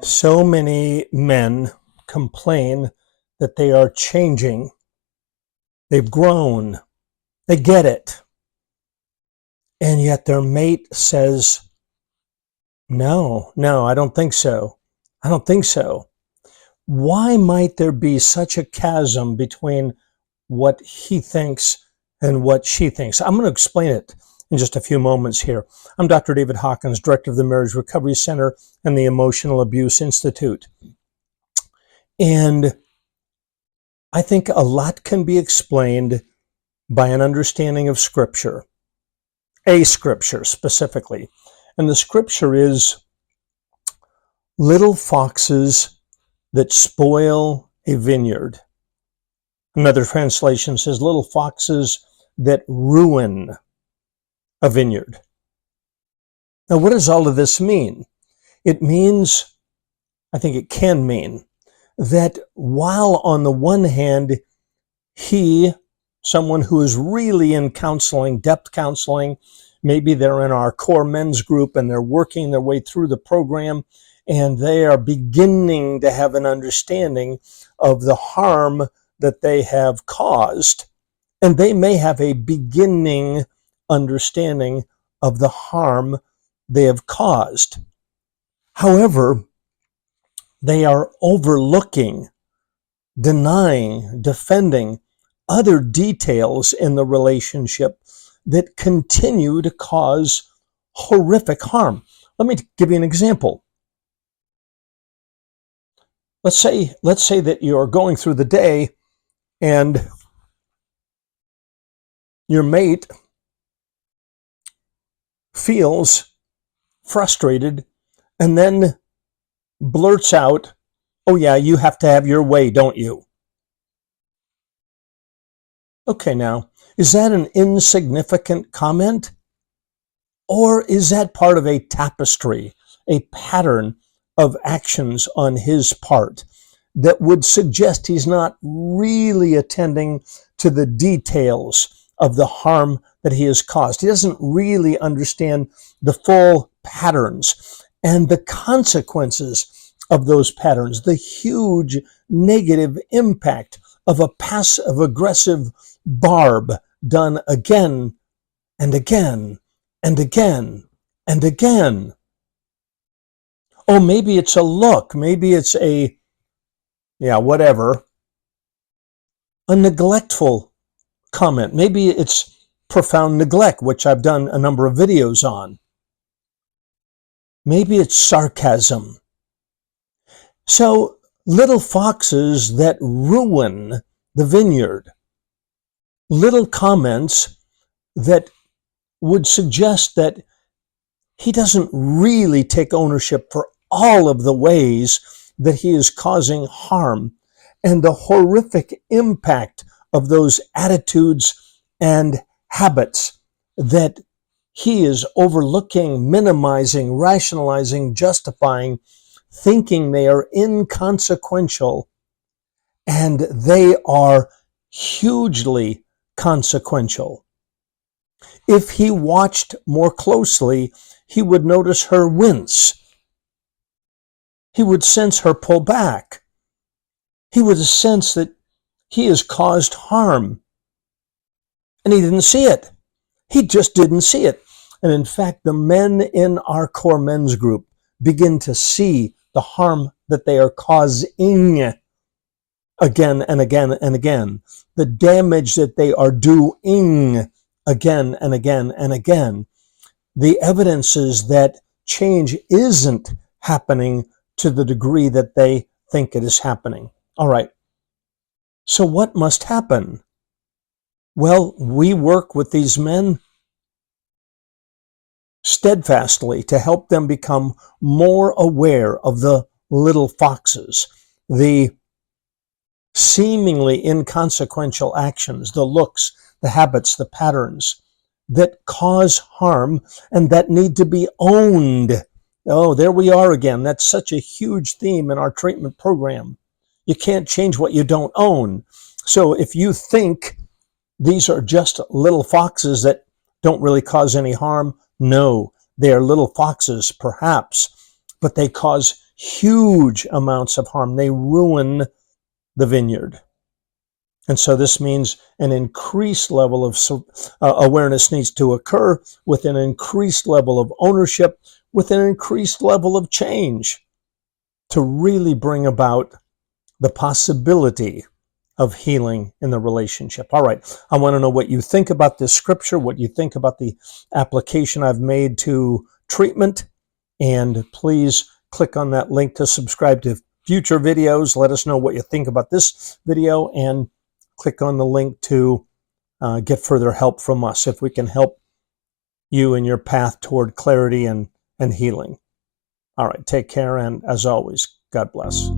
So many men complain that they are changing. They've grown. They get it. And yet their mate says, no, I don't think so. I don't think so. Why might there be such a chasm between what he thinks and what she thinks? I'm going to explain it in just a few moments here. I'm Dr. David Hawkins, Director of the Marriage Recovery Center and the Emotional Abuse Institute. And I think a lot can be explained by an understanding of Scripture, a Scripture specifically. And the Scripture is little foxes that spoil a vineyard. Another translation says little foxes that ruin a vineyard. Now, what does all of this mean? It means, I think it can mean, that while on the one hand, someone who is really in counseling, depth counseling, maybe they're in our core men's group and they're working their way through the program and they are beginning to have an understanding of the harm that they have caused. And they may have a beginning understanding of the harm they have caused. However, they are overlooking, denying, defending other details in the relationship that continue to cause horrific harm. Let me give you an example. Let's say that you're going through the day and your mate feels frustrated and then blurts out, "Oh yeah, you have to have your way, don't you?" Okay, now, is that an insignificant comment? Or is that part of a tapestry, a pattern of actions on his part that would suggest he's not really attending to the details of the harm that he has caused? He doesn't really understand the full patterns and the consequences of those patterns, the huge negative impact of a passive-aggressive barb done again and again and again and again. Oh, maybe it's a look. Maybe it's a neglectful comment. Maybe it's profound neglect, which I've done a number of videos on. Maybe it's sarcasm. So, little foxes that ruin the vineyard. Little comments that would suggest that he doesn't really take ownership for all of the ways that he is causing harm and the horrific impact of those attitudes and habits that he is overlooking, minimizing, rationalizing, justifying, thinking they are inconsequential, and they are hugely consequential. If he watched more closely, he would notice her wince. He would sense her pull back. He would sense that he has caused harm. And he didn't see it. He just didn't see it. And in fact, the men in our core men's group begin to see the harm that they are causing again and again and again. The damage that they are doing again and again and again. The evidence is that change isn't happening to the degree that they think it is happening. All right. So what must happen? Well, we work with these men steadfastly to help them become more aware of the little foxes, the seemingly inconsequential actions, the looks, the habits, the patterns that cause harm and that need to be owned. Oh, there we are again. That's such a huge theme in our treatment program. You can't change what you don't own. So if you think these are just little foxes that don't really cause any harm? No, they are little foxes, perhaps, but they cause huge amounts of harm. They ruin the vineyard. And so this means an increased level of awareness needs to occur, with an increased level of ownership, with an increased level of change, to really bring about the possibility of healing in the relationship. All right, I want to know what you think about this scripture, what you think about the application I've made to treatment, and please click on that link to subscribe to future videos. Let us know what you think about this video, and click on the link to get further help from us if we can help you in your path toward clarity and healing. All right, take care, and as always, God bless.